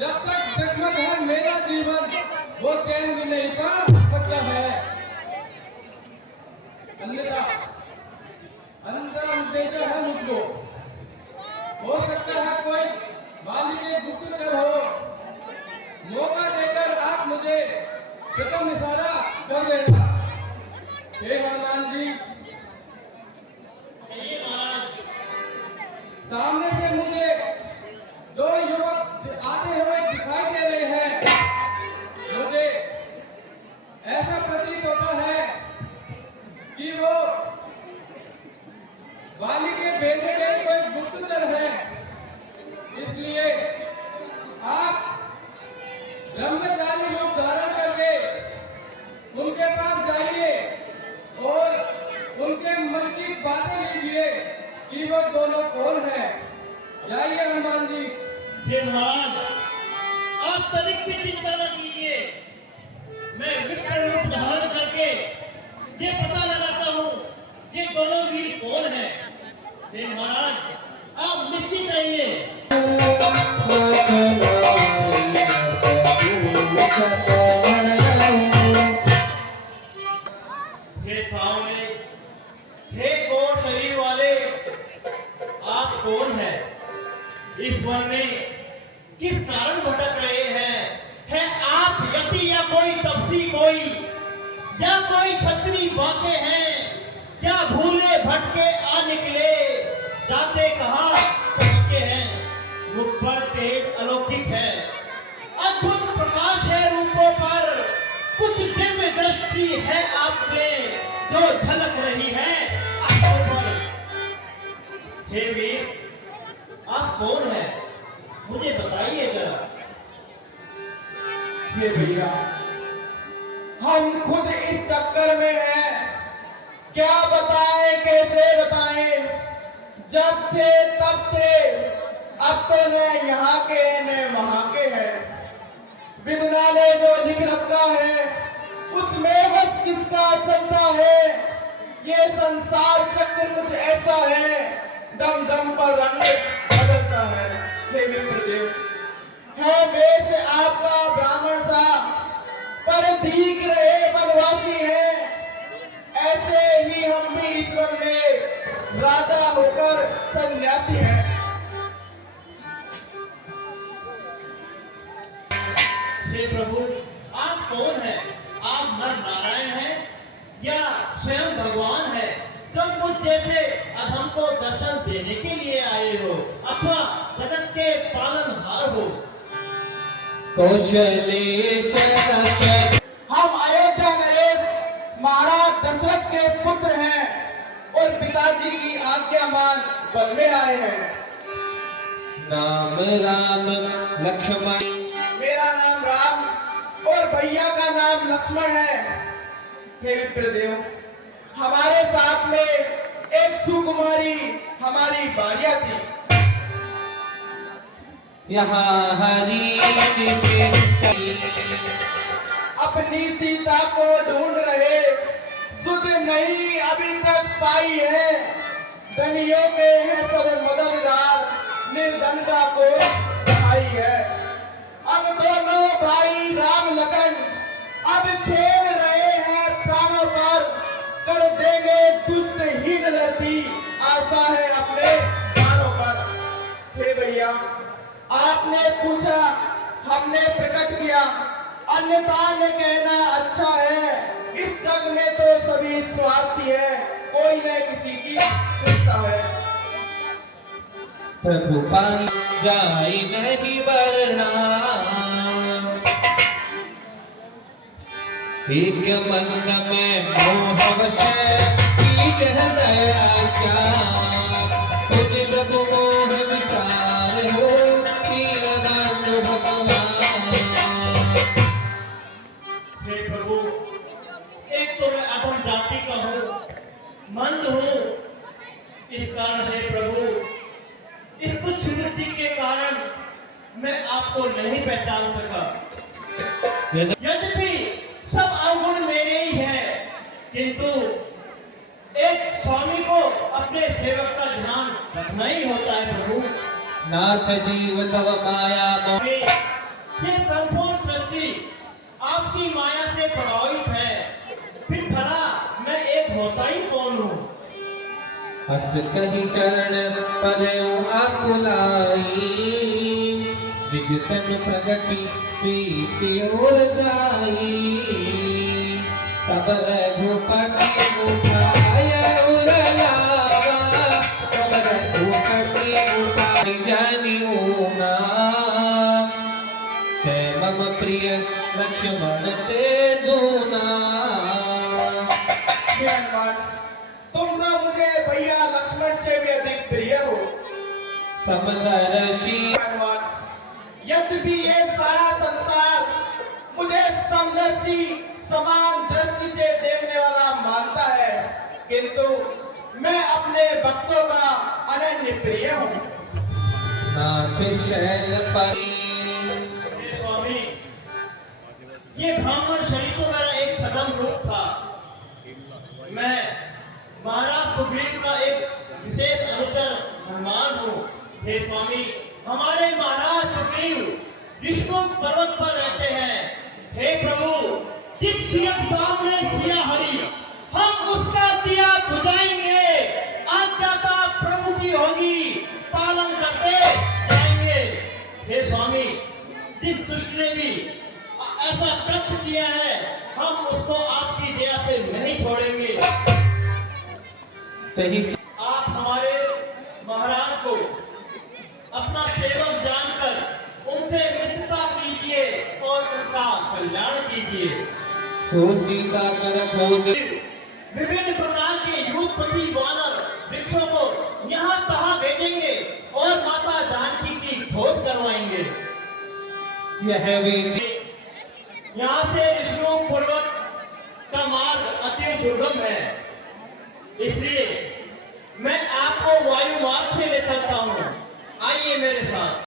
जब तक जगमग है मेरा जीवन, वो चैन भी नहीं पा सकता है। अन्यथा अंधा उद्देश्य है मुझको। हो सकता है कोई बाली के गुप्तचर हो। मौका देकर आप मुझे प्रथम इशारा कर देना। हे हनुमान जी, सामने से मुझे दो युवक आते हुए दिखाई दे रहे हैं। मुझे ऐसा प्रतीत होता है कि वो बाली के भेजे गए कोई गुप्तचर है। इसलिए आप ब्रह्मचारी रूप धारण करके उनके पास जाइए और उनके मन की बातें लीजिए कि वो दोनों कौन है। जाइए हनुमान जी। हे महाराज, आप तनिक भी चिंता न कीजिए। मैं विकट रूप धारण करके ये पता लगाता हूँ ये दोनों वीर कौन है। हे महाराज, आप निश्चित रहिए। हे सावले, हे गोर शरीर वाले, आप कौन है? इस वन में किस कारण भटक रहे हैं? है आप यति या कोई तपसी कोई, या कोई क्षत्रिय बाके हैं, क्या भूले भटके आ निकले, जाते कहाँ पहुंचे हैं? मुख पर तेज अलौकिक है, अद्भुत प्रकाश है रूपों पर, कुछ दिव्य दृष्टि है आप में जो झलक रही है आंखों पर। हे वीर, आप कौन हैं? मुझे बताइए जरा। ये भैया, हम खुद इस चक्कर में हैं, क्या बताएं कैसे बताएं। जब थे तब थे, अब तो न यहाँ के न वहां के हैं। विधना ने जो लिख रखा है उसमें बस किसका चलता है। ये संसार चक्र कुछ ऐसा है, दम दम पर रंग बदलता है। हे विप्रदेव, है वेश आपका ब्राह्मण सा, पर दीख रहे वनवासी हैं। ऐसे ही हम भी इस वन में राजा होकर सन्यासी हैं। हे प्रभु, आप कौन हैं? आप नर नारायण हैं या स्वयं भगवान है, जब मुझ जैसे अधम को दर्शन देने के लिए आए हो, अथवा जगत के पालनहार हो? कौशलेश हम अयोध्या नरेश महाराज दशरथ के पुत्र हैं और पिताजी की आज्ञा मान वन में आए हैं। नाम राम लक्ष्मण, मेरा नाम राम और भैया का नाम लक्ष्मण है। हे विप्रदेव, हमारे साथ में एक सुकुमारी हमारी भार्या थी। यहाँ हरी से चली, अपनी सीता को ढूंढ रहे, सुध नहीं अभी तक पाई है। धनियों के हैं सब मददगार, निर्धन का कोई सहाय है। अब दोनों भाई राम लखन अब खेल रहे हैं प्राणों पर, कर देंगे दुष्ट हीन धरती, आशा है अपने प्राणों पर। हे भैया, आपने पूछा, हमने प्रकट किया, अन्यथा ने कहना अच्छा है। इस जग में तो सभी स्वार्थी है, कोई न किसी की सुनता है। प्रभु पाई जाई नहीं वरना, एक मन में मोहवश कीज दया क्या, खुद प्रभु मोह विचार हो कीरदान भगवान। हे प्रभु, एक तो मैं अधम जाति का हूँ, मंद हूँ, इस कारण हे प्रभु, इस तुच्छ वृत्ति के कारण मैं आपको नहीं पहचान सका। यद्यपि सब अवगुण मेरे ही हैं, किंतु एक स्वामी को अपने सेवक का ध्यान रखना ही होता है प्रभु। नाथ जीव तव माया मोहि, ये संपूर्ण सृष्टि आपकी माया से प्रभावित है, फिर भला मैं एक होता ही कौन हूँ? हस कही चरण पर आकुलाई, निज तन प्रगति प्रीति और जाई। तब रघुपति उठाय उर लावा, तब रघुपति उठाय जानियो ना। ते मम प्रिय लक्ष्मण ते दूना। हनुमान, तुम तो मुझे भैया लक्ष्मण से भी अधिक प्रिय हो। समदर्शी हनुमान, यद्यपि ये सारा संसार मुझे समदर्शी समान दृष्टि से देखने वाला मानता है, किंतु मैं अपने भक्तों का अनन्य प्रिय हूँ। नाथ शैल परी। हे स्वामी, ये ब्राह्मण शरीर तो मेरा एक छद्म रूप था। मैं महाराज सुग्रीव का एक विशेष अनुचर हनुमान हूँ। हे स्वामी, हमारे महाराज सुग्रीव विष्णु पर्वत पर रहते हैं। हे प्रभु, जिस सियत बाम ने सिया हरी, हम उसका दिया बुझाएंगे। आज्ञाता प्रभु की होगी, पालन करते जाएंगे। हे स्वामी, जिस दुष्ट ने भी ऐसा कृत्य किया है, हम उसको आपकी दया से नहीं छोड़ेंगे। सही आप हमारे महाराज को अपना सेवक जानकर उनसे मित्रता कीजिए और उनका कल्याण कीजिए। सो सीता कर खोज। विभिन्न प्रकार के युद्धपति वानर वृक्षों को यहाँ तहाँ भेजेंगे और माता जानकी की खोज करवाएंगे। यह विधि यहाँ से विष्णु पर्वत का मार्ग अति दुर्गम है, इसलिए मैं आपको वायु मार्ग से ले चलता हूँ। आइए मेरे साथ।